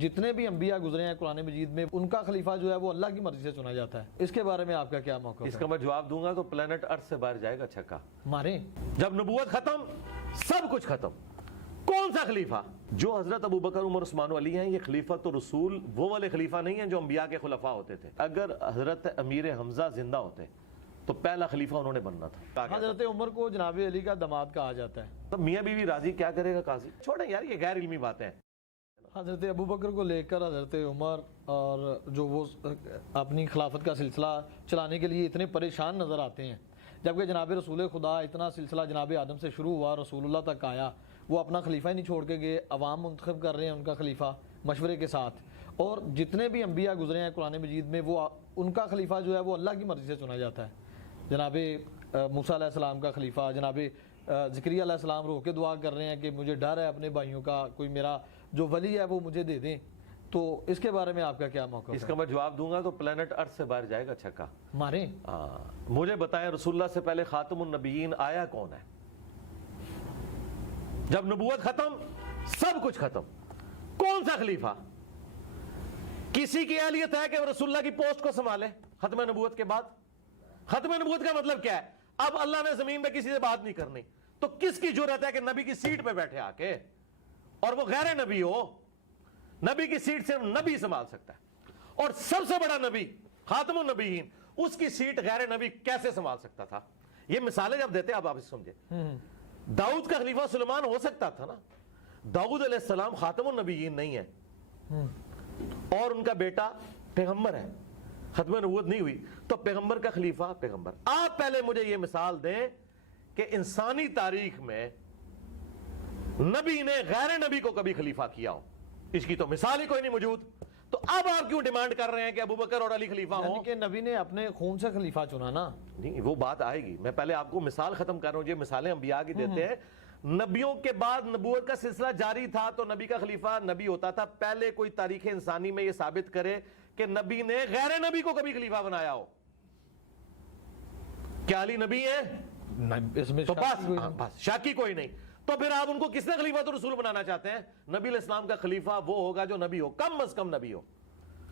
جتنے بھی انبیاء گزرے ہیں قرآن مجید میں ان کا خلیفہ جو ہے وہ اللہ کی مرضی سے چنا جاتا ہے. اس کے بارے میں آپ کا کیا موقف ہے؟ اس کا میں جواب دوں گا تو پلانٹ ارتھ سے باہر جائے گا چھکا. ماریں. جب نبوت ختم سب کچھ ختم. کون سا خلیفہ؟ جو حضرت ابوبکر عمر عثمان و علی ہیں یہ خلیفۃ الرسول وہ والے خلیفہ نہیں ہیں جو انبیاء کے خلفاء ہوتے تھے. اگر حضرت امیر حمزہ زندہ ہوتے تو پہلا خلیفہ انہوں نے بننا تھا. حضرت عمر کو جناب علی کا داماد کہا جاتا ہے. تو میاں بیوی راضی کیا کرے گا قاضی؟ چھوڑیں یار یہ غیر علمی باتیں ہیں. حضرت ابوبکر کو لے کر حضرت عمر اور جو وہ اپنی خلافت کا سلسلہ چلانے کے لیے اتنے پریشان نظر آتے ہیں، جبکہ جناب رسول خدا اتنا سلسلہ جناب آدم سے شروع ہوا رسول اللہ تک آیا، وہ اپنا خلیفہ ہی نہیں چھوڑ کے گئے، عوام منتخب کر رہے ہیں ان کا خلیفہ مشورے کے ساتھ. اور جتنے بھی انبیاء گزرے ہیں قرآن مجید میں وہ ان کا خلیفہ جو ہے وہ اللہ کی مرضی سے چنا جاتا ہے. جناب موسیٰ علیہ السلام کا خلیفہ، جناب زکریا علیہ السلام رو کے دعا کر رہے ہیں کہ مجھے ڈر ہے اپنے بھائیوں کا، کوئی میرا جو ولی ہے وہ مجھے دے دیں. تو اس کے بارے میں آپ کا کیا موقف ہے؟ اس کا میں جواب دوں گا تو پلانٹ ارتھ سے باہر جائے گا چھکا. ماریں. مجھے بتائیں رسول اللہ سے پہلے خاتم النبیین آیا کون ہے؟ جب نبوت ختم سب کچھ ختم. کون سا خلیفہ؟ کسی کی اہلیت ہے کہ وہ رسول اللہ کی پوسٹ کو سنبھالے ختم نبوت کے بعد؟ ختم نبوت کا مطلب کیا ہے؟ اب اللہ نے زمین پہ کسی سے بات نہیں کرنی تو کس کی جرأت ہے کہ نبی کی سیٹ پہ بیٹھے آ کے، اور وہ غیر نبی ہو؟ نبی کی سیٹ صرف نبی سنبھال سکتا ہے، اور سب سے بڑا نبی خاتم النبیین اس کی سیٹ غیر نبی کیسے سنبھال سکتا تھا؟ یہ مثالیں جب دیتے آپ سمجھے. داؤد کا خلیفہ سلیمان ہو سکتا تھا نا. داؤد علیہ السلام خاتم النبیین نہیں ہے اور ان کا بیٹا پیغمبر ہے، ختم نبوت نہیں ہوئی تو پیغمبر کا خلیفہ پیغمبر. آپ پہلے مجھے یہ مثال دیں کہ انسانی تاریخ میں نبی نے غیر نبی کو کبھی خلیفہ کیا ہو. اس کی تو مثال ہی کوئی نہیں موجود. تو اب آپ کیوں ڈیمانڈ کر رہے ہیں کہ ابوبکر اور علی خلیفہ ہوں؟ یعنی کہ نبی نے اپنے خون سے خلیفہ چنا نا. نہیں وہ بات آئے گی، میں پہلے آپ کو مثال ختم کر رہا ہوں. یہ مثالیں انبیاء کی دیتے ہیں. نبیوں کے بعد نبوت کا سلسلہ جاری تھا تو نبی کا خلیفہ نبی ہوتا تھا. پہلے کوئی تاریخ انسانی میں یہ ثابت کرے کہ نبی نے غیر نبی کو کبھی خلیفہ بنایا ہو. کیا علی نبی ہے؟ اس میں تو بس شاکی کوئی نہیں. تو پھر آپ ان کو کس نے خلیفہ تو رسول بنانا چاہتے ہیں؟ نبی علیہ السلام کا خلیفہ وہ ہوگا جو نبی ہو، کم از کم نبی ہو.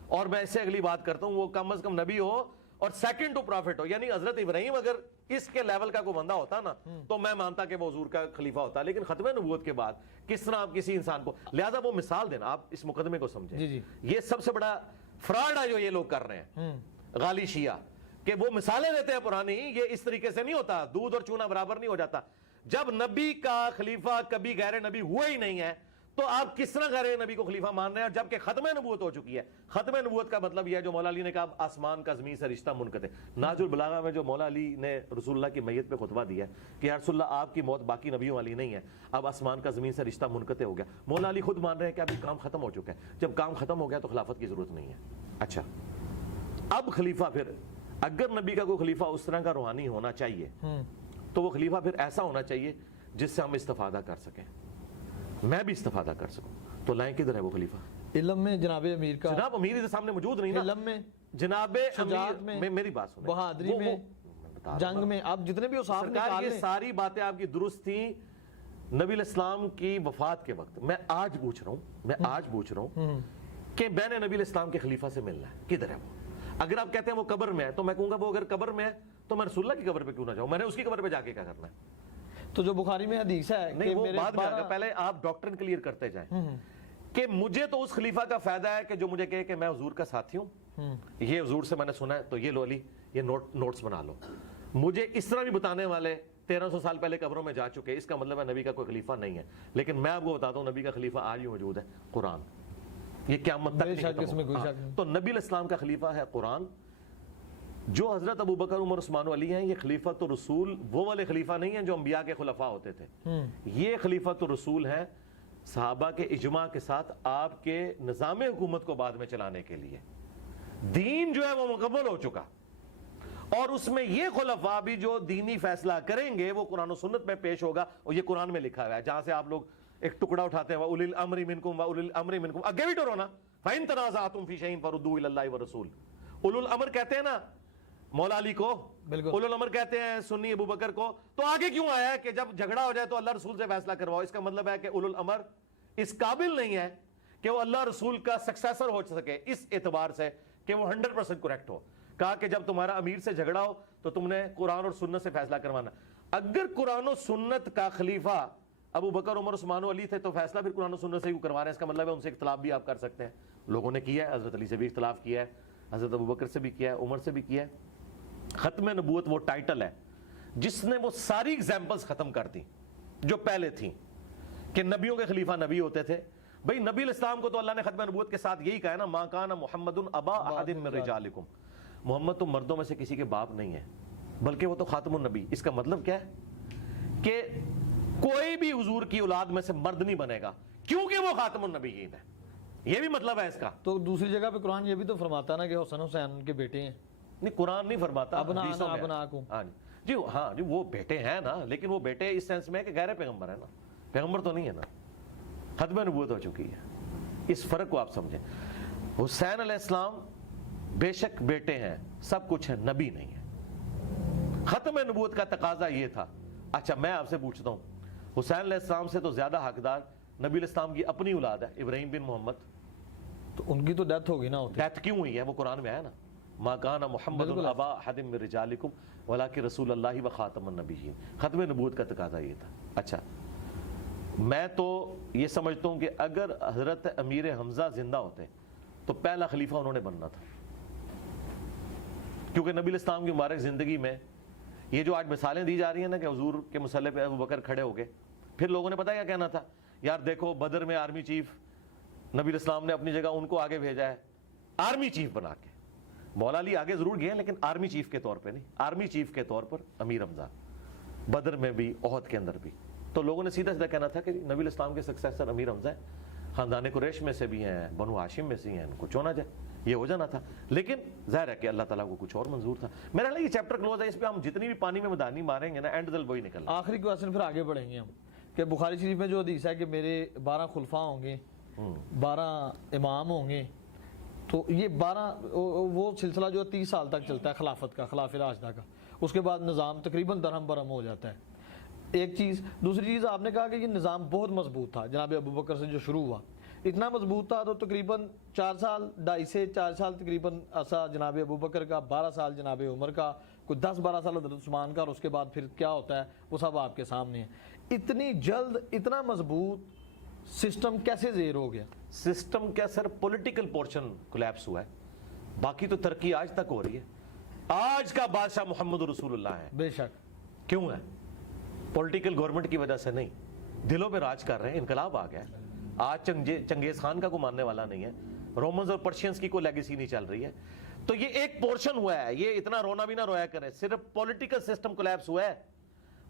اور میں اس سے اگلی بات کرتا ہوں، وہ کم از کم نبی ہو اور سیکنڈ ٹو پروفٹ ہو. یعنی حضرت ابراہیم اگر اس کے لیول کا کوئی بندہ ہوتا نا تو میں مانتا کہ وہ حضور کا خلیفہ ہوتا. لیکن ختم نبوت کے بعد کس طرح آپ کسی انسان کو، لہذا وہ مثال دینا، آپ اس مقدمے کو سمجھیں. جی جی. یہ سب سے بڑا فراڈ ہے جو یہ لوگ کر رہے ہیں غالی شیعہ، کہ وہ مثالیں دیتے ہیں پرانی. یہ اس طریقے سے نہیں ہوتا، دودھ اور چونا برابر نہیں ہو جاتا. جب نبی کا خلیفہ کبھی غیر نبی ہوا ہی نہیں ہے تو آپ کس طرح غیر نبی کو خلیفہ مان رہے ہیں؟ جبکہ ختم نبوت ہو چکی ہے. ختم نبوت کا مطلب یہ ہے جو مولا علی نے کہا آسمان کا زمین سے رشتہ منقطع. ناج البلاغہ میں جو مولا علی نے رسول اللہ کی میت پہ خطبہ دیا ہے کہ یا رسول اللہ آپ کی موت باقی نبیوں والی نہیں ہے، اب آسمان کا زمین سے رشتہ منقطع ہو گیا. مولا علی خود مان رہے ہیں کہ ابھی کام ختم ہو چکا ہے. جب کام ختم ہو گیا تو خلافت کی ضرورت نہیں ہے. اچھا اب خلیفہ، پھر اگر نبی کا کوئی خلیفہ اس طرح کا روحانی ہونا چاہیے تو وہ خلیفہ پھر ایسا ہونا چاہیے جس سے ہم استفادہ کر سکیں، میں بھی استفادہ کر سکوں. تو لائیں کدھر ہے وہ خلیفہ؟ علم میں جناب امیر کا، جناب امیر کے سامنے موجود نہیں نا. علم میں، جناب شجاعت میں، میری بات سنیں، بہادری میں، جنگ میں، آپ جتنے بھی اصحاب سرکار یہ ساری باتیں آپ کی درست تھیں نبی علیہ السلام کی وفات کے وقت. میں آج پوچھ رہا ہوں کہ میں نے نبی علیہ السلام کے خلیفہ سے ملنا ہے، کدھر ہے وہ؟ اگر آپ کہتے ہیں وہ قبر میں ہے تو میں کہوں گا وہ اگر قبر میں ہے تو میں رسول اللہ کی قبر پہ کیوں نہ جاؤں؟ میں نے اس کی قبر پہ جا کے کیا کرنا ہے؟ تو جو بخاری میں حدیث ہے نہیں وہ بعد میں آگا، پہلے آپ ڈاکٹرن کلیئر کرتے جائیں کہ مجھے تو اس خلیفہ کا فائدہ ہے کہ جو مجھے کہے کہ میں حضور کا ساتھی ہوں، یہ حضور سے میں نے سنا ہے تو یہ لو علی یہ نوٹس بنا لو. مجھے اس طرح بھی بتانے والے 1300 سال پہلے قبروں میں جا چکے، اس کا مطلب ہے نبی کا کوئی خلیفہ نہیں ہے. لیکن میں آپ کو بتاتا ہوں نبی کا خلیفہ آج بھی موجود ہے، قرآن. یہ قیامت تک نہیں ختم ہوگا. تو نبی علیہ السلام کا خلیفہ ہے قرآن. جو حضرت ابوبکر عمر عثمان و علی ہیں یہ خلیفۃ الرسول وہ والے خلیفہ نہیں ہیں جو انبیاء کے خلفاء ہوتے تھے. یہ خلیفۃ الرسول ہیں صحابہ کے اجماع کے ساتھ آپ کے نظام حکومت کو بعد میں چلانے کے لیے. دین جو ہے وہ مکمل ہو چکا اور اس میں یہ خلفاء بھی جو دینی فیصلہ کریں گے وہ قرآن و سنت میں پیش ہوگا. اور یہ قرآن میں لکھا ہوا ہے جہاں سے آپ لوگ ایک ٹکڑا اٹھاتے ہیں وَأُولِي الْأَمْرِ مِنْكُمْ وَأُولِي الْأَمْرِ مِنْكُمْ، آگے بھی ڈرو نا. فَإِن تَنَازَعْتُمْ فِي شَيْءٍ فَرُدُّوهُ إِلَى اللَّهِ وَالرَّسُولِ. اولو الامر کہتے ہیں نا مولا علی کو، اولو الامر کہتے ہیں سنی ابو بکر کو. تو آگے کیوں آیا ہے کہ جب جھگڑا ہو جائے تو اللہ رسول سے فیصلہ کرواؤ؟ اس کا مطلب ہے کہ اولو الامر اس قابل نہیں ہے کہ وہ اللہ رسول کا سکسیسر ہو سکے اس اعتبار سے کہ وہ 100% کریکٹ ہو. کہا کہ جب تمہارا امیر سے جھگڑا ہو تو تم نے قرآن اور سنت سے فیصلہ کروانا. اگر قرآن و سنت کا خلیفہ ابو بکر عمر عثمان و علی تھے تو فیصلہ پھر قرآن و سنت سے ہی کروا رہے ہیں. اس کا مطلب ہے ان سے اختلاف بھی آپ کر سکتے ہیں. لوگوں نے کیا ہے, حضرت علی سے بھی اختلاف کیا ہے, حضرت ابو بکر سے بھی کیا ہے, عمر سے بھی کیا ہے. ختم نبوت وہ ٹائٹل ہے جس نے وہ ساری ایگزامپلز ختم کر دی جو پہلے تھیں کہ نبیوں کے خلیفہ نبی ہوتے تھے. بھئی نبی الاسلام کو تو اللہ نے ختم نبوت کے ساتھ یہی کہا ہے نا, ما کان محمد ابا احد من رجالکم, محمد تو مردوں میں سے کسی کے باپ نہیں ہے بلکہ وہ تو خاتم النبی. اس کا مطلب کیا ہے کہ کوئی بھی حضور کی اولاد میں سے مرد نہیں بنے گا کیونکہ وہ خاتم النبیین ہے. یہ بھی مطلب ہے اس کا. تو دوسری جگہ پہ قرآن یہ بھی تو فرماتا ہے نا کہ حسن حسین ان کے بیٹے ہیں. نہیں, قرآن نہیں فرماتا, حدیثوں میں ابناکم. ہاں جی وہ بیٹے ہیں نا, لیکن وہ بیٹے اس سینس میں کہ غیر پیغمبر ہے نا, پیغمبر تو نہیں ہے نا, ختم نبوت ہو چکی ہے. اس فرق کو آپ سمجھیں. حسین علیہ السلام بے شک بیٹے ہیں, سب کچھ ہے, نبی نہیں ہے. ختم نبوت کا تقاضا یہ تھا. اچھا میں آپ سے پوچھتا ہوں, حسین علیہ السلام سے تو زیادہ حقدار نبی الاسلام کی اپنی اولاد ہے, ابراہیم بن محمد. تو ان کی تو ڈیتھ ہوگی نا. ڈیتھ کیوں ہوئی ہے؟ وہ قرآن میں ہے نا, ما کان محمد ابا احد من رجالکم ولکن رسول اللہ و خاتم النبیین. ختم نبوت کا تقاضا یہ تھا. اچھا میں تو یہ سمجھتا ہوں کہ اگر حضرت امیر حمزہ زندہ ہوتے تو پہلا خلیفہ انہوں نے بننا تھا, کیونکہ نبی الاسلام کی مبارک زندگی میں یہ جو آج مثالیں دی جا رہی ہیں نا کہ حضور کے مسئلے پہ ابو بکر کھڑے ہو گئے, پھر لوگوں نے پتہ کیا کہنا تھا, یار دیکھو بدر میں آرمی چیف نبی الاسلام نے اپنی جگہ ان کو آگے بھیجا ہے آرمی چیف بنا کے. مولا علی آگے ضرور گئے لیکن آرمی چیف کے طور پہ نہیں, آرمی چیف کے طور پر امیر حمزہ, بدر میں بھی احد کے اندر بھی. تو لوگوں نے سیدھا سیدھا کہنا تھا کہ نبی الاسلام کے سکسیسر امیر حمزہ ہے, خاندان قریش میں سے بھی ہیں, بنو ہاشم میں سے ہیں, ان کو چونا جائے, یہ ہو جانا تھا. لیکن ظاہر ہے کہ اللہ تعالیٰ کو کچھ اور منظور تھا. میرا خیال ہے یہ چیپٹر کلوز ہے, اس پہ ہم جتنی بھی پانی میں مدانی ماریں گے نا اینڈ دل وہی نکلنا. آخری کویسچن پھر آگے بڑھیں گے ہم کہ بخاری شریف میں جو حدیث ہے کہ میرے 12 خلفاء ہوں گے, 12 امام ہوں گے, تو یہ 12 وہ سلسلہ جو 30 سال تک چلتا ہے خلافت کا, خلافہ راشدہ کا. اس کے بعد نظام تقریباً درہم برہم ہو جاتا ہے. ایک چیز. دوسری چیز آپ نے کہا کہ یہ نظام بہت مضبوط تھا جناب ابو بکر سے جو شروع ہوا, اتنا مضبوط تھا تو تقریباً 4 سال 2.5 سے 4 سال تقریباً عرصہ جناب ابو بکر کا, 12 سال جناب عمر کا, کوئی 10-12 سال حضرت عثمان کا, اور اس کے بعد پھر کیا ہوتا ہے وہ سب آپ کے سامنے ہے. اتنی جلد اتنا مضبوط سسٹم کیسے زیر ہو گیا؟ سسٹم کیا سر, پولیٹیکل پورشن کولیپس ہوا ہے, باقی تو ترقی آج تک ہو رہی ہے. آج کا بادشاہ محمد رسول اللہ ہے. بے شک. کیوں ہے؟ پولیٹیکل گورنمنٹ کی وجہ سے نہیں, دلوں پہ راج کر رہے ہیں. انقلاب آ گیا. آج چنگیز خان کا کوئی ماننے والا نہیں ہے, رومنز اور پرشینز کی کوئی لیگیسی نہیں چل رہی ہے. تو یہ ایک پورشن ہوا ہے, یہ اتنا رونا بھی نہ رویا کرے, صرف پولیٹیکل سسٹم کولیپس ہوا ہے.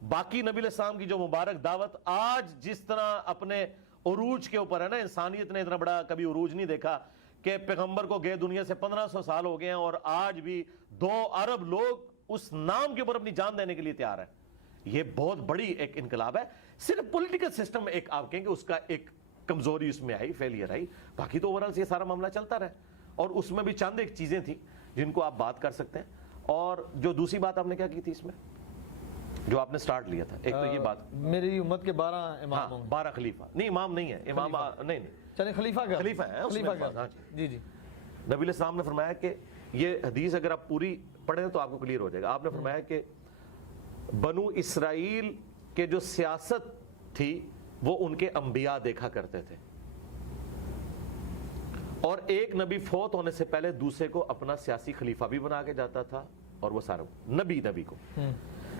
باقی نبی علیہ السلام کی جو مبارک دعوت آج جس طرح اپنے عروج کے اوپر ہے نا, انسانیت نے اتنا بڑا کبھی عروج نہیں دیکھا کہ پیغمبر کو گئے دنیا سے 1500 سال ہو گئے ہیں اور آج بھی 2 ارب لوگ اس نام کے اوپر اپنی جان دینے کے لیے تیار ہیں. یہ بہت بڑی ایک انقلاب ہے. صرف پولیٹیکل سسٹم ایک آپ کہیں گے اس کا ایک کمزوری اس میں آئی, فیلئر آئی, باقی تو اوورال یہ سارا معاملہ چلتا رہا. اور اس میں بھی چند ایک چیزیں تھیں جن کو آپ بات کر سکتے ہیں. اور جو دوسری بات آپ نے کیا کی تھی اس میں جو آپ نے سٹارٹ لیا تھا, ایک تو یہ بات میری امت کے 12 امام ہوں گے. 12 خلیفہ نہیں, امام نہیں ہے, امام نہیں, چلیں خلیفہ کا, خلیفہ ہے, خلیفہ کا. جی جی. نبی علیہ السلام نے فرمایا کہ یہ حدیث اگر آپ پوری پڑھیں تو آپ کو کلیئر ہو جائے گا. آپ نے فرمایا کہ بنو اسرائیل کے جو سیاست تھی وہ ان کے انبیاء دیکھا کرتے تھے, اور ایک نبی فوت ہونے سے پہلے دوسرے کو اپنا سیاسی خلیفہ بھی بنا کے جاتا تھا, اور وہ سارا نبی کو.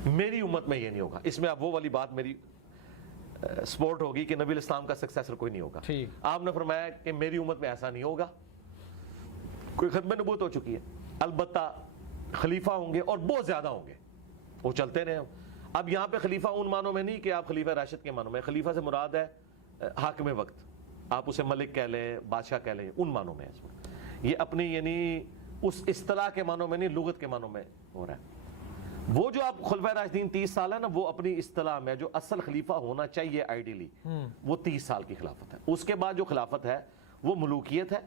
میری امت میں یہ نہیں ہوگا. اس میں اب وہ والی بات میری سپورٹ ہوگی کہ نبی الاسلام کا سکسیسر کوئی نہیں ہوگا. آپ نے فرمایا کہ میری امت میں ایسا نہیں ہوگا, کوئی ختم نبوت ہو چکی ہے. البتہ خلیفہ ہوں گے اور بہت زیادہ ہوں گے, وہ چلتے رہے. اب یہاں پہ خلیفہ ان معنوں میں نہیں کہ آپ خلیفہ راشد کے معنوں میں, خلیفہ سے مراد ہے حاکم وقت, آپ اسے ملک کہہ لیں, بادشاہ کہہ لیں, ان معنوں میں. اس میں یہ اپنی یعنی اس اصطلاح کے معنوں میں نہیں, لغت کے معنوں میں ہو رہا ہے. وہ جو آپ خلفۂ راشدین 30 سال ہے نا, وہ اپنی اصطلاح میں جو اصل خلیفہ ہونا چاہیے آئیڈیلی وہ 30 سال کی خلافت ہے. اس کے بعد جو خلافت ہے وہ ملوکیت ہے.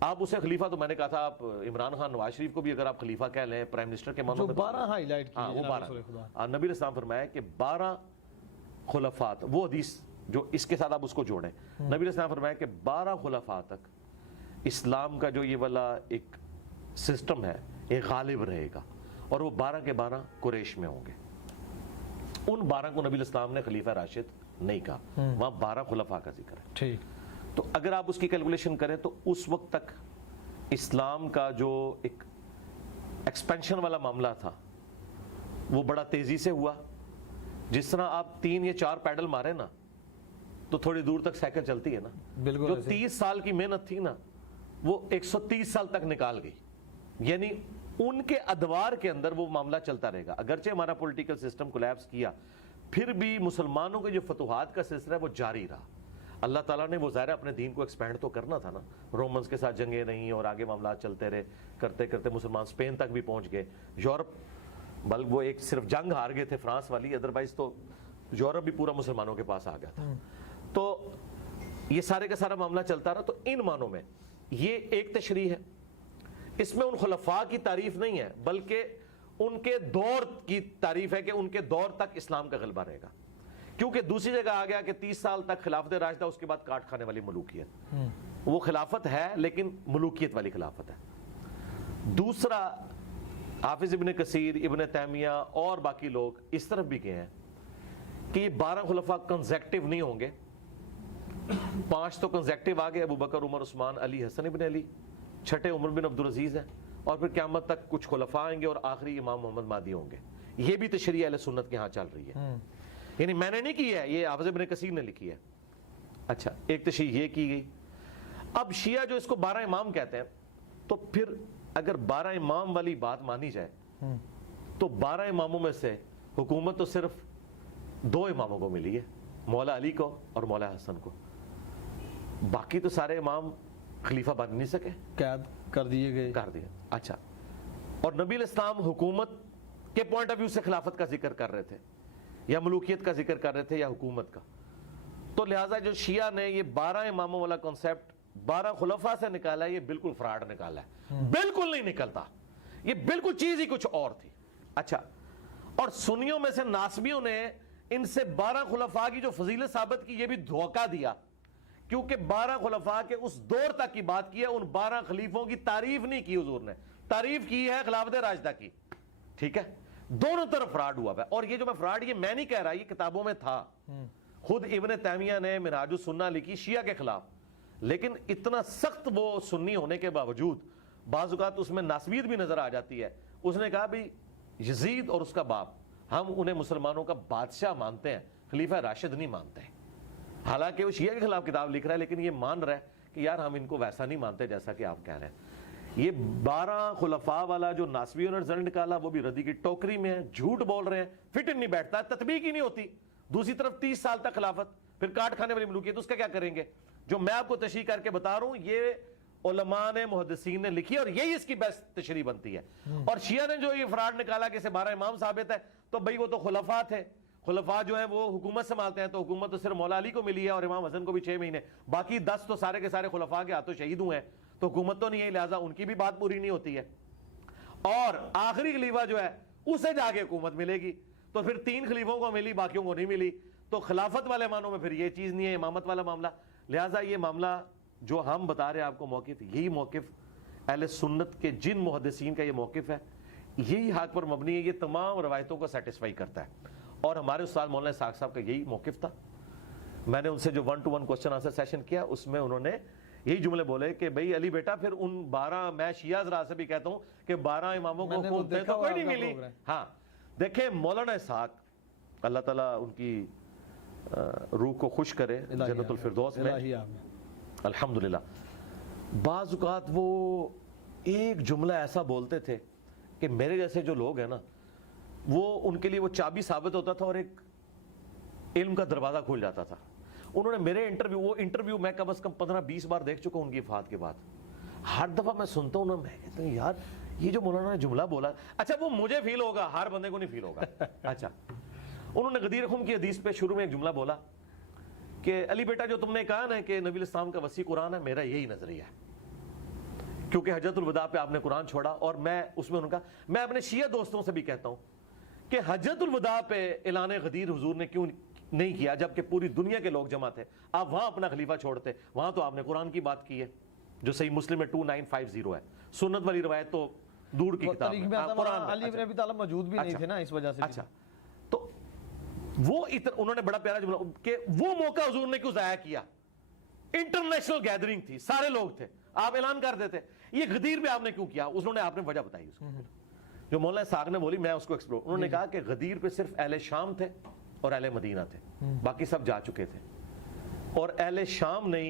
آپ اسے خلیفہ, تو میں نے کہا تھا آپ عمران خان نواز شریف کو بھی اگر آپ خلیفہ کہہ لیں, پرائم منسٹر کے معنوں میں 12 ہائی لائٹ کی, وہ 12. نبی علیہ السلام فرمایا کہ 12 خلفات, وہ حدیث جو اس کے ساتھ آپ اس کو جوڑیں. نبی علیہ السلام نے فرمایا کہ 12 خلفاء تک اسلام کا جو یہ والا ایک سسٹم ہے یہ غالب رہے گا, اور وہ 12 کے 12 قریش میں ہوں گے. ان 12 کو نبی علیہ السلام نے خلیفہ راشد نہیں کہا, وہاں 12 خلفاء کا ذکر ہے. ٹھیک. تو اگر آپ اس کی کیلکولیشن کریں تو اس وقت تک اسلام کا جو ایک ایکسپینشن والا معاملہ تھا وہ بڑا تیزی سے ہوا. جس طرح آپ 3 یا 4 پیڈل مارے نا تو تھوڑی دور تک سائیکل چلتی ہے نا, بالکل جو 30 سال کی محنت تھی نا وہ 130 سال تک نکال گئی. یعنی ان کے ادوار کے اندر وہ معاملہ چلتا رہے گا. اگرچہ ہمارا پولیٹیکل سسٹم کولیپس کیا, پھر بھی مسلمانوں کے جو فتوحات کا سلسلہ ہے وہ جاری رہا. اللہ تعالیٰ نے وہ ظاہر اپنے دین کو ایکسپینڈ تو کرنا تھا نا. رومنز کے ساتھ جنگیں رہیں اور آگے معاملات چلتے رہے, کرتے کرتے مسلمان اسپین تک بھی پہنچ گئے. یورپ بلکہ وہ ایک صرف جنگ ہار گئے تھے فرانس والی, ادروائز تو یورپ بھی پورا مسلمانوں کے پاس آ گیا تھا. تو یہ سارے کا سارا معاملہ چلتا رہا. تو ان معنوں میں یہ ایک تشریح ہے. اس میں ان خلفاء کی تعریف نہیں ہے بلکہ ان کے دور کی تعریف ہے کہ ان کے دور تک اسلام کا غلبہ رہے گا. کیونکہ دوسری جگہ آ گیا کہ 30 سال تک خلافت راشدہ, اس کے بعد کاٹ کھانے والی ملوکیت. وہ خلافت ہے لیکن ملوکیت والی خلافت ہے. دوسرا, حافظ ابن کثیر, ابن تیمیہ اور باقی لوگ اس طرف بھی گئے ہیں کہ یہ 12 خلفاء کنزیکٹیو نہیں ہوں گے. 5 تو کنزیکٹیو آ گئے, ابو بکر, عمر, عثمان, علی, حسن ابن علی. 6 عمر بن عبدالعزیز ہیں, اور پھر قیامت تک کچھ خلفاء آئیں گے اور آخری امام محمد مہدی ہوں گے. یہ بھی تشریح اہل سنت کے ہاں چل رہی ہے. یعنی میں نے نہیں کی ہے, یہ حافظ ابن کثیر نے لکھی ہے. اچھا, ایک تشریح یہ کی گئی. اب شیعہ جو اس کو 12 امام کہتے ہیں, تو پھر اگر 12 امام والی بات مانی جائے تو 12 اماموں میں سے حکومت تو صرف 2 اماموں کو ملی ہے, مولا علی کو اور مولا حسن کو. باقی تو سارے امام خلیفہ بن نہیں سکے, قید کر دیے گئے. کر دیا. اچھا, اور نبی علیہ السلام حکومت کے پوائنٹ آف ویو سے خلافت کا ذکر کر رہے تھے یا ملوکیت کا ذکر کر رہے تھے یا حکومت کا. تو لہٰذا جو شیعہ نے یہ 12 اماموں والا کانسیپٹ 12 خلفاء سے نکالا ہے, یہ بالکل فراڈ نکالا ہے. بالکل نہیں نکلتا, یہ بالکل چیز ہی کچھ اور تھی. اچھا, اور سنیوں میں سے ناسبیوں نے ان سے 12 خلفاء کی جو فضیلت ثابت کی یہ بھی دھوکہ دیا, کیونکہ 12 خلفاء کے اس دور تک کی بات کی ہے. ان 12 خلیفوں کی تعریف نہیں کی حضور نے, تعریف کی ہے خلافت راشدہ کی. ٹھیک ہے, دونوں طرف فراڈ ہوا ہے. اور یہ جو میں فراڈ یہ میں نہیں کہہ رہا, یہ کتابوں میں تھا. خود ابن تیمیہ نے منہاج السنہ لکھی شیعہ کے خلاف, لیکن اتنا سخت وہ سنی ہونے کے باوجود بعض اوقات اس میں ناسبیت بھی نظر آ جاتی ہے. اس نے کہا بھی یزید اور اس کا باپ ہم انہیں مسلمانوں کا بادشاہ مانتے ہیں, خلیفہ راشد نہیں مانتے. حالانکہ وہ شیعہ کے خلاف کتاب لکھ رہا ہے لیکن یہ مان رہا ہے کہ یار ہم ان کو ویسا نہیں مانتے جیسا کہ آپ کہہ رہے ہیں. یہ 12 خلفاء والا جو ناسبیوں نے رزلٹ نکالا وہ بھی ردی کی ٹوکری میں ہے, جھوٹ بول رہے ہیں, فٹ نہیں بیٹھتا, تطبیق ہی نہیں ہوتی. دوسری طرف 30 سال تک خلافت, پھر کاٹ کھانے والی ملوکیت, اس کا کیا کریں گے؟ جو میں آپ کو تشریح کر کے بتا رہا ہوں یہ علماء نے, محدثین نے لکھی اور یہی اس کی بیسٹ تشریح بنتی ہے. اور شیعہ نے جو یہ فراڈ نکالا کہ اسے 12 امام ثابت ہے, تو بھئی وہ تو خلفاء تھے, خلفاء جو ہیں وہ حکومت سنبھالتے ہیں, تو حکومت تو صرف مولا علی کو ملی ہے اور امام حسن کو بھی 6 مہینے, باقی 10 تو سارے کے سارے خلفاء کے ہاتھوں شہید ہوئے ہیں, تو حکومت تو نہیں ہے, لہٰذا ان کی بھی بات پوری نہیں ہوتی ہے. اور آخری خلیفہ جو ہے اسے جا کے حکومت ملے گی, تو پھر 3 خلیفوں کو ملی, باقیوں کو نہیں ملی. تو خلافت والے معنوں میں پھر یہ چیز نہیں ہے, امامت والا معاملہ. لہٰذا یہ معاملہ جو ہم بتا رہے ہیں آپ کو موقف, یہی موقف اہل سنت کے جن محدثین کا یہ موقف ہے, یہی حق پر مبنی ہے, یہ تمام روایتوں کو سیٹسفائی کرتا ہے. اور ہمارے استاد مولانا اسحاق صاحب کا یہی موقف تھا. میں نے ان سے جو 1-to-1 کوسچن آنسر سیشن کیا اس میں انہوں نے یہی جملے بولے کہ بھئی علی بیٹا پھر ان 12, میں شیعہ حضرات سے بھی کہتا ہوں کہ 12 اماموں کو حکومتیں تو کوئی نہیں ملی. ہاں دیکھیں مولانا اسحاق, اللہ تعالیٰ ان کی روح کو خوش کرے جنت الفردوس میں, الحمدللہ. بعض اوقات وہ ایک جملہ ایسا بولتے تھے کہ میرے جیسے جو لوگ ہیں نا, وہ ان کے لیے وہ چابی ثابت ہوتا تھا اور ایک علم کا دروازہ کھول جاتا تھا. انہوں نے میرے انٹرویو میں کم از کم 15-20 بار دیکھ چکا ہوں ان کی وفات کے بعد. ہر دفعہ میں سنتا ہوں نا, میں کہتا ہوں یار یہ جو مولانا نے جملہ بولا, اچھا وہ مجھے فیل ہوگا, ہر بندے کو نہیں فیل ہوگا. اچھا, انہوں نے غدیر خم کی حدیث پہ شروع میں ایک جملہ بولا کہ علی بیٹا جو تم نے کہا نا کہ نبی الاسلام کا وسیع قرآن ہے, میرا یہی نظریہ ہے, کیونکہ حجۃ الوداع پہ آپ نے قرآن چھوڑا. اور میں اس میں انہوں نے کہا, میں اپنے شیعہ دوستوں سے بھی کہتا ہوں کہ حجۃ الوداع پہ اعلان غدیر حضور نے کیوں نہیں کیا جبکہ پوری دنیا کے لوگ جمع تھے. آپ وہاں اپنا خلیفہ چھوڑتے, وہاں تو آپ نے قرآن کی بات کی ہے جو صحیح مسلم میں 2950 ہے. سنت والی روایت تو دور کی کتاب تاریخ میں ہے, قرآن علی بن ابی طالب موجود بھی نہیں تھے نا, اس وجہ سے. اچھا, تو وہ انہوں نے بڑا پیارا جملہ کہ وہ موقع حضور نے کیوں ضائع کیا. انٹرنیشنل گیدرنگ تھی, سارے لوگ تھے, آپ اعلان کر دیتے. یہ غدیر پہ آپ نے کیوں کیا, اس نے آپ نے وجہ بتائی. اس کو جو مولانا اسحاق نے بولی, میں اس کو ایکسپلور, انہوں نے کہا کہ غدیر پہ صرف اہل شام تھے اور اہل مدینہ تھے, باقی سب جا چکے تھے. اور اہل شام نے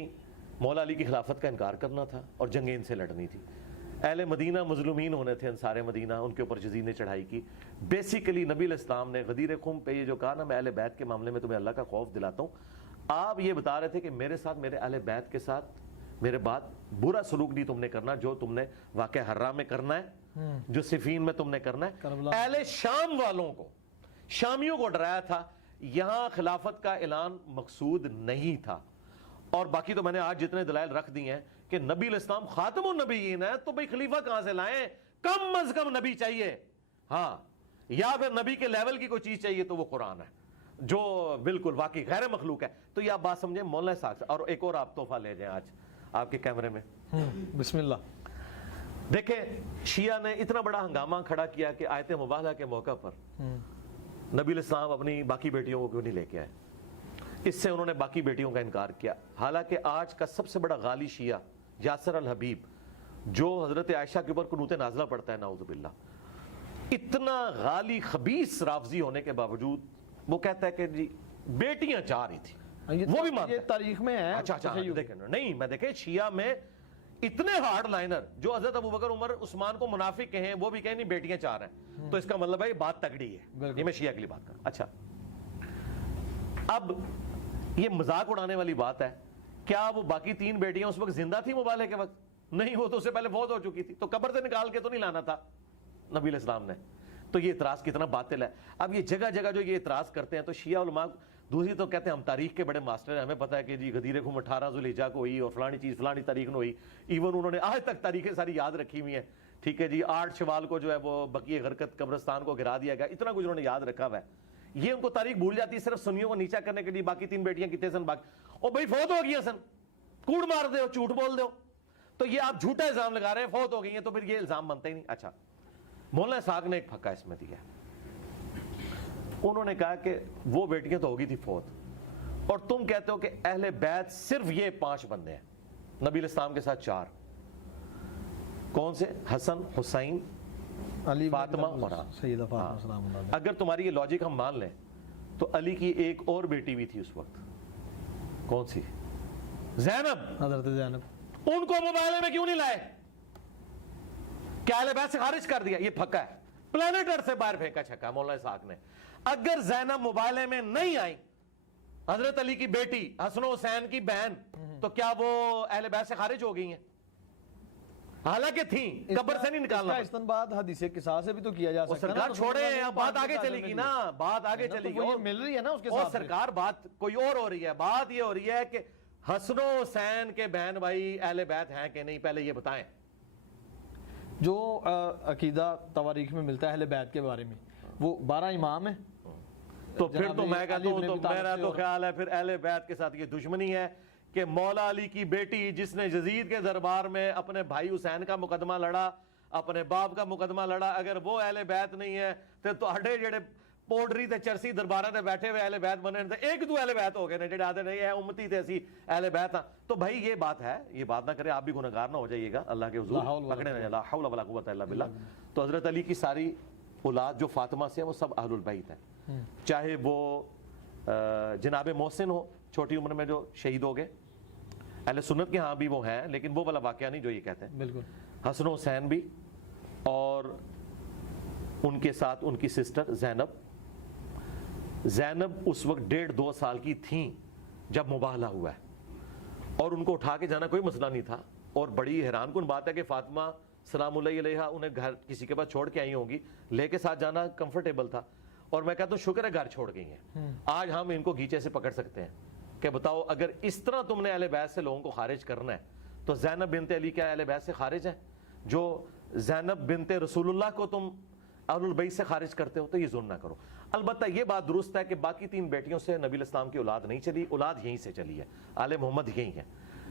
مولا علی کی خلافت کا انکار کرنا تھا اور جنگیں ان سے لڑنی تھی. اہل مدینہ مظلومین ہونے تھے, انصار مدینہ, ان کے اوپر یزید نے چڑھائی کی. بیسیکلی نبی علیہ السلام نے غدیر خم پہ یہ جو کہا نا, میں اہل بیت کے معاملے میں تمہیں اللہ کا خوف دلاتا ہوں, آپ یہ بتا رہے تھے کہ میرے ساتھ, میرے اہل بیت کے ساتھ میرے بعد برا سلوک نہیں تم نے کرنا, جو تم نے واقع حرہ میں کرنا ہے, جو صفین میں تم نے کرنا ہے. اہل شام والوں کو, شامیوں کو ڈرایا تھا, یہاں خلافت کا اعلان مقصود نہیں تھا. اور باقی تو میں نے آج جتنے دلائل رکھ دی ہیں کہ نبی علیہ السلام خاتم النبیین ہے, تو بھئی خلیفہ کہاں سے لائیں, کم از کم نبی چاہیے, ہاں, یا پھر نبی کے لیول کی کوئی چیز چاہیے تو وہ قرآن ہے جو بالکل واقعی غیر مخلوق ہے. تو یہ آپ بات سمجھیں مولانا صاحب سے. اور ایک اور آپ تحفہ لے جائیں آج آپ کے کیمرے میں, بسم اللہ. دیکھیں شیعہ نے اتنا بڑا ہنگامہ کھڑا کیا کہ آیت مباہلہ کے موقع پر نبی علیہ السلام اپنی باقی بیٹیوں کو کیوں نہیں لے کے آئے, اس سے انہوں نے باقی بیٹیوں کا انکار کیا. حالانکہ آج کا سب سے بڑا غالی شیعہ یاسر الحبیب, جو حضرت عائشہ کے اوپر قنوت نازلہ پڑھتا ہے نعوذ باللہ, اتنا غالی خبیث رافضی ہونے کے باوجود وہ کہتا ہے کہ جی بیٹیاں چاہ رہی تھی, وہ بھی مانتا یہ ہے. تاریخ میں ہے. اچھا دیکھیں, نہیں میں دیکھیں شیعہ میں اتنے ہارڈ لائنر جو حضرت ابوبکر عمر عثمان کو منافق کہیں, وہ بھی کہیں نہیں بیٹیاں چاہ رہے ہیں, تو اس کا مطلب ہے یہ بات تگڑی ہے. یہ میں شیعہ کے لیے بات کر. اچھا, اب یہ مذاق اڑانے والی بات ہے, کیا وہ باقی 3 بیٹیاں اس وقت زندہ تھی مبالغے کے وقت؟ نہیں, وہ تو اس سے پہلے فوت ہو چکی تھی, تو قبر سے نکال کے تو نہیں لانا تھا نبی علیہ السلام نے. تو یہ اعتراض کتنا باطل ہے. اب یہ جگہ جگہ جو یہ اعتراض کرتے ہیں, تو شیعہ علماء دوسری تو کہتے ہیں ہم تاریخ کے بڑے ماسٹر ہیں, ہمیں پتہ ہے کہ جی غدیر خم 18 ذوالحجہ کو ہوئی اور فلانی چیز فلانی تاریخ میں ہوئی. ایون انہوں نے آج تک تاریخیں ساری یاد رکھی ہوئی ہیں. ٹھیک ہے جی, 8 شوال کو جو ہے وہ بقیہ غرقت قبرستان کو گرا دیا گیا, اتنا کچھ انہوں نے یاد رکھا ہوا ہے. یہ ان کو تاریخ بھول جاتی ہے صرف سنیوں کو نیچا کرنے کے لیے. باقی 3 بیٹیاں کتنے سن, باقی او بھائی فوت ہو گئی سن, کوڑ مار دے ہو, جھوٹ بول دے ہو, تو یہ آپ جھوٹا الزام لگا رہے ہیں فوت ہو گئی ہیں, تو پھر یہ الزام بنتا ہی نہیں. اچھا, مولانا اسحاق نے ایک پھکا اس میں دیا. انہوں نے کہا کہ وہ بیٹیاں تو ہوگی تھی فوت, اور تم کہتے ہو کہ اہل بیت صرف یہ 5 بندے ہیں, نبی علیہ السلام کے ساتھ 4. کون سے؟ حسن, حسین, علی, فاطمہ اور سیدہ فاطمہ سلام اللہ علیہا. اگر تمہاری یہ لاجک ہم مان لیں تو علی کی ایک اور بیٹی بھی تھی اس وقت. کون سی؟ زینب, حضرت زینب. ان کو مباہلے میں کیوں نہیں لائے؟ کیا اہل بیت سے خارج کر دیا؟ یہ پھکا ہے, پلانٹ ارتھ سے باہر پھینکا چھکا مولانا اسحاق نے. اگر زینب مباہلے میں نہیں آئی, حضرت علی کی بیٹی, حسن و حسین کی بہن, تو کیا وہ اہل بیت سے خارج ہو گئی ہیں؟ حالانکہ تھیں, قبر سے نہیں نکالنا. استنباط حدیث قصاص سے بھی تو کیا جا سکتا ہے. سرکار چھوڑے ہیں, بات آگے چلے گی نا, بات آگے چلے گی. یہ مل رہی ہے نا اس کے اور ساتھ. سرکار بات کوئی اور ہو رہی ہے. بات یہ ہو رہی ہے کہ حسن و حسین کے بہن بھائی اہل بیت ہیں کہ نہیں, پہلے یہ بتائیں. جو عقیدہ تواریخ میں ملتا ہے اہل بیت کے بارے میں, وہ 12 امام ہیں. تو پھر تو میں کہتا ہوں, تو میرا تو خیال ہے پھر اہل بیت کے ساتھ یہ دشمنی ہے کہ مولا علی کی بیٹی جس نے یزید کے دربار میں اپنے بھائی حسین کا مقدمہ لڑا, اپنے باپ کا مقدمہ لڑا, اگر وہ اہل بیت نہیں ہے تو اڈے جڑے پوڈری تے چرسی دربارہ تے بیٹھے ہوئے اہل بیت بنے تھے, ایک دو اہل بیت ہو گئے نے جڑے آتے نہیں ہے امتی تے اسی اہل بیت. تو بھائی یہ بات ہے, یہ بات نہ کرے, آپ بھی گنہگار نہ ہو جائیے گا اللہ کے حضور, پکڑے نہ, لا حول ولا قوت الا باللہ. تو حضرت علی کی ساری اولاد جو فاطمہ سے ہیں وہ سب اہل البیت ہیں, چاہے وہ جناب محسن ہو چھوٹی عمر میں جو شہید ہو گئے, اہل سنت کے ہاں بھی وہ ہیں, لیکن وہ والا واقعہ نہیں جو یہ کہتے ہیں. بالکل. حسن و حسین بھی, اور ان کے ساتھ ان کی سسٹر زینب. زینب اس وقت 1.5-2 سال کی تھیں جب مباہلہ ہوا ہے, اور ان کو اٹھا کے جانا کوئی مسئلہ نہیں تھا. اور بڑی حیران کن بات ہے کہ فاطمہ سلام اللہ علیہا انہیں گھر کسی کے پاس چھوڑ کے آئی ہوں گی, لے کے ساتھ جانا کمفرٹیبل تھا. اور میں کہتا ہوں شکر ہے گھر چھوڑ گئی ہیں. آج ہم ان کو گھیچے سے پکڑ سکتے ہیں کہ بتاؤ اگر اس طرح تم نے اہل بیت سے لوگوں کو خارج کرنا ہے, تو زینب بنت علی کیا اہل بیت سے خارج ہیں؟ جو زینب بنت رسول اللہ کو تم اہل البیت سے خارج کرتے ہو, تو یہ ظلم نہ کرو. البتہ یہ بات درست ہے کہ باقی 3 بیٹیوں سے نبی علیہ السلام کی اولاد نہیں چلی, اولاد یہیں سے چلی ہے, آل محمد یہیں ہے.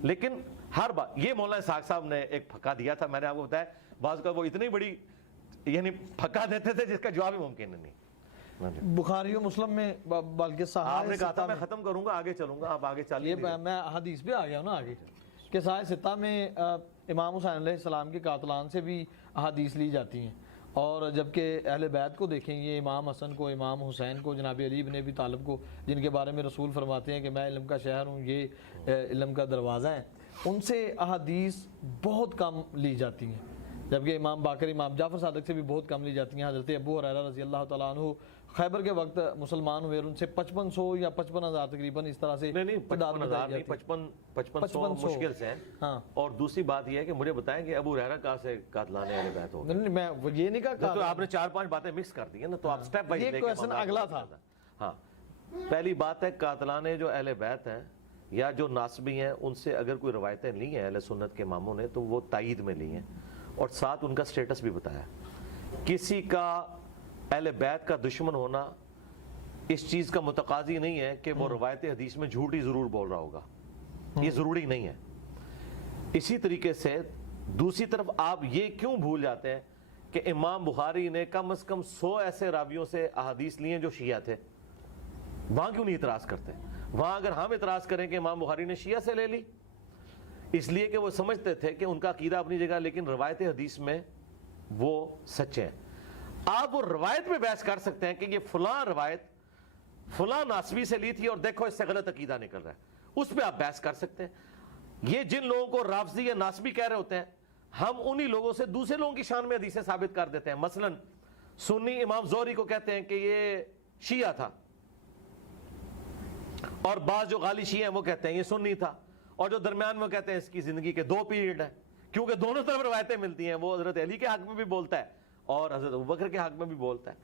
لیکن ہر بات یہ مولانا اسحاق صاحب نے ایک پھکا دیا تھا, میں نے آپ کو بتایا بعض کا وہ اتنی بڑی یعنی پھکا دیتے تھے جس کا جواب ہی ممکن نہیں. بخاری و مسلم میں بلکہ آپ نے کہا تھا میں ختم کروں گا, آگے چلوں گا, آپ آگے چلیے. میں حدیث پہ آ گیا ہوں نا آگے کہ صحیح ستہ میں امام حسین علیہ السلام کے قاتلان سے بھی احادیث لی جاتی ہیں, اور جبکہ اہل بیت کو دیکھیں یہ امام حسن کو, امام حسین کو, جناب علی بن ابی طالب کو, جن کے بارے میں رسول فرماتے ہیں کہ میں علم کا شہر ہوں, یہ علم کا دروازہ ہے, ان سے احادیث بہت کم لی جاتی ہیں. جبکہ امام باقر, امام جعفر صادق سے بھی بہت کم لی جاتی ہیں. حضرت ابو ہریرہ رضی اللہ تعالیٰ عنہ خیبر کے وقت مسلمان ہوئے, ان سے 5500 یا 55,000 تقریباً اس طرح سے نہیں 55,000 مشکل سے ہیں. ہاں, اور دوسری بات یہ ہے کہ مجھے بتائیں کہ ابو ہریرہ کہاں سے قاتلان اہل بیت ہو گئے؟ نہیں میں یہ نہیں کہا, تو آپ نے 4-5 باتیں مکس کر دی ہیں نا, تو آپ سٹیپ وائز یہ کویسچن اگلا تھا. ہاں, پہلی بات ہے قاتلان جو اہل بیت ہیں یا جو ناسبی ہیں, ان سے اگر کوئی روایتیں لی ہیں اہل سنت کے اماموں نے تو وہ تائید میں لی ہیں, اور ساتھ ان کا سٹیٹس بھی بتایا. کسی کا اہل بیت کا دشمن ہونا اس چیز کا متقاضی نہیں ہے کہ وہ روایت حدیث میں جھوٹ ہی ضرور بول رہا ہوگا, یہ ضروری نہیں ہے. اسی طریقے سے دوسری طرف آپ یہ کیوں بھول جاتے ہیں کہ امام بخاری نے کم از کم 100 ایسے راویوں سے احادیث لی ہیں جو شیعہ تھے, وہاں کیوں نہیں اعتراض کرتے؟ وہاں اگر ہم اعتراض کریں کہ امام بخاری نے شیعہ سے لے لی, اس لیے کہ وہ سمجھتے تھے کہ ان کا عقیدہ اپنی جگہ لیکن روایت حدیث میں وہ سچے ہیں. آپ وہ روایت میں بحث کر سکتے ہیں کہ یہ فلاں روایت فلاں ناسبی سے لی تھی اور دیکھو اس سے غلط عقیدہ نکل رہا ہے, اس پہ آپ بحث کر سکتے ہیں. یہ جن لوگوں کو رافضی یا ناسبی کہہ رہے ہوتے ہیں, ہم انہی لوگوں سے دوسرے لوگوں کی شان میں حدیثیں ثابت کر دیتے ہیں. مثلا سنی امام زہری کو کہتے ہیں کہ یہ شیعہ تھا, اور بعض جو غالی شیعہ ہیں وہ کہتے ہیں یہ سنی تھا, اور جو درمیان میں کہتے ہیں اس کی زندگی کے 2 پیریڈ ہیں, کیونکہ دونوں طرف روایتیں ملتی ہیں. وہ حضرت علی کے حق میں بھی بولتا ہے اور حضرت ابوبکر کے حق میں بھی بولتا ہے.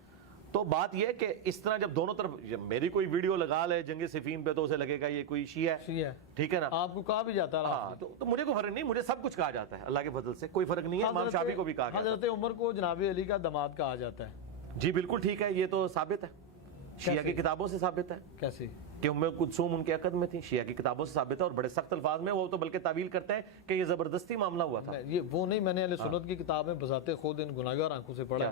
تو بات یہ ہے کہ اس طرح جب دونوں طرف, میری کوئی ویڈیو لگا لے جنگ صفین پہ تو اسے لگے گا یہ کوئی شیعہ ہے, ٹھیک ہے نا, آپ کو کہا بھی جاتا رہا, تو مجھے کوئی فرق نہیں, مجھے سب کچھ کہا جاتا ہے اللہ کے فضل سے, کوئی فرق نہیں ہے. امام شافعی کو بھی کہا گیا, حضرت عمر کو جناب علی کا داماد کہا جاتا ہے. جی بالکل ٹھیک ہے, یہ تو ثابت ہے, شیعہ کی کتابوں سے ثابت ہے. کیسے کہ ام کلثوم ان کے عقد میں تھی, شیعہ کی کتابوں سے ثابت ہے, اور بڑے سخت الفاظ میں. وہ تو بلکہ تعویل کرتے ہیں کہ یہ زبردستی معاملہ ہوا تھا. یہ وہ نہیں, میں نے اہل سنت کی کتاب میں بذات خود ان گناہگار آنکھوں سے پڑھا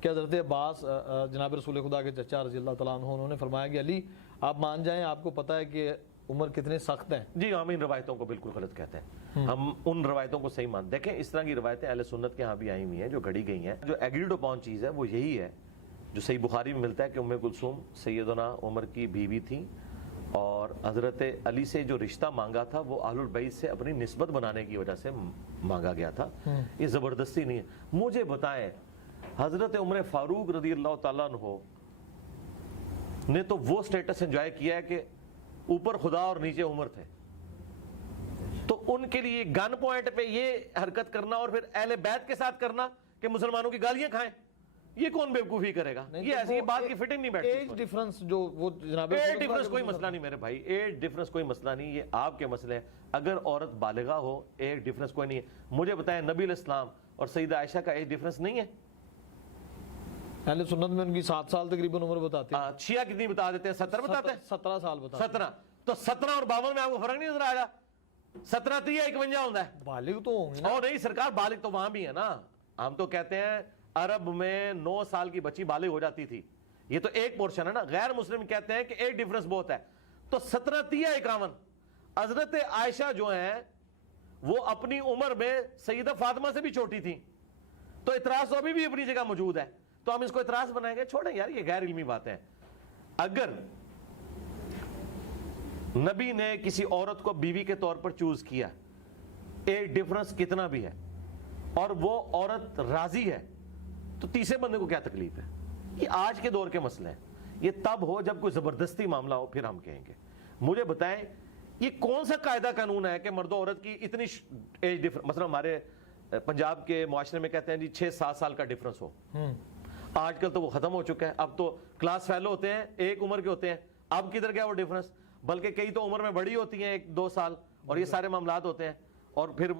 کہ حضرت عباس جناب رسول خدا کے چچا رضی اللہ تعالیٰ عنہ, انہوں نے فرمایا کہ علی آپ مان جائیں, آپ کو پتہ ہے کہ عمر کتنے سخت ہیں. جی ہم ان روایتوں کو بالکل غلط کہتے ہیں, ہم ان روایتوں کو صحیح مان. دیکھیں اس طرح کی روایتیں اہل سنت کے ہاں بھی آئی ہوئی ہیں جو گھڑی گئی ہیں. جو ایگریڈ اپون چیز ہے وہ یہی ہے جو صحیح بخاری میں ملتا ہے کہ ام کلثوم سیدنا عمر کی بیوی تھی, اور حضرت علی سے جو رشتہ مانگا تھا وہ اہل البیت سے اپنی نسبت بنانے کی وجہ سے مانگا گیا تھا, یہ زبردستی نہیں ہے. مجھے بتائیں حضرت عمر فاروق رضی اللہ تعالیٰ عنہ نے تو وہ سٹیٹس انجوائے کیا ہے کہ اوپر خدا اور نیچے عمر تھے, تو ان کے لیے گن پوائنٹ پہ یہ حرکت کرنا اور پھر اہل بیت کے ساتھ کرنا کہ مسلمانوں کی گالیاں کھائیں, یہ کون بیوقوفی کرے گا؟ یہ ایسی بات کی فٹنگ نہیں بیٹھتی. ایج ڈیفرنس جو وہ جناب ایج ڈیفرنس کوئی مسئلہ نہیں میرے بھائی, ایج ڈیفرنس کوئی مسئلہ نہیں, یہ آپ کے مسئلے ہیں. اگر عورت بالغہ ہو ایج ڈیفرنس کوئی نہیں ہے. مجھے بتائیں نبی علیہ السلام اور سیدہ عائشہ کا ایج ڈیفرنس نہیں ہے؟ اہل سنت میں ان کی 7 سال تقریباً عمر بتاتے ہیں. شیعہ کتنی بتا دیتے ہیں؟ 70 بتاتے ہیں. 17 سال بتاتے ہیں. 17 تو 17 اور 52 میں آپ کو فرق نہیں نظر آئے گا؟ 17 30 51 ہوتا ہے. بالغ تو ہوں گے نا. اور نہیں سرکار, بالغ تو وہاں بھی ہے نا. ہم تو کہتے ہیں عرب میں 9 سال کی بچی بالغ ہو جاتی تھی, یہ تو ایک پورشن ہے نا. غیر مسلم کہتے ہیں کہ ایک ڈیفرنس بہت ہے. تو 17 30 51 حضرت عائشہ جو ہیں وہ اپنی عمر میں سیدہ فاطمہ سے بھی چھوٹی تھی, تو اعتراض تو ابھی بھی اپنی جگہ موجود ہے. تو ہم اس کو اعتراض بنائیں گے؟ چھوڑیں یار, یہ غیر علمی باتیں ہیں. اگر نبی نے کسی عورت کو بیوی کے طور پر چوز کیا, ایک ڈیفرنس کتنا بھی ہے, اور وہ عورت راضی ہے, تو تیسرے بندے کو کیا تکلیف ہے؟ یہ آج کے دور کے مسئلے ہیں. یہ تب ہو جب کوئی زبردستی معاملہ ہو, پھر ہم کہیں گے. مجھے بتائیں یہ کون سا قاعدہ قانون ہے کہ مرد و عورت کی اتنی ایج ڈیفرنس, مثلا ہمارے پنجاب کے معاشرے میں کہتے ہیں جی 6-7 سال کا ڈیفرنس ہو. آج کل تو وہ ختم ہو چکا ہے, اب تو کلاس فیلو ہوتے ہیں, ایک عمر کے ہوتے ہیں. اب کدھر گیا وہ ڈیفرنس؟ بلکہ کئی تو عمر میں بڑی ہوتی ہیں 1-2 سال, اور یہ سارے معاملات ہوتے ہیں. اور پھر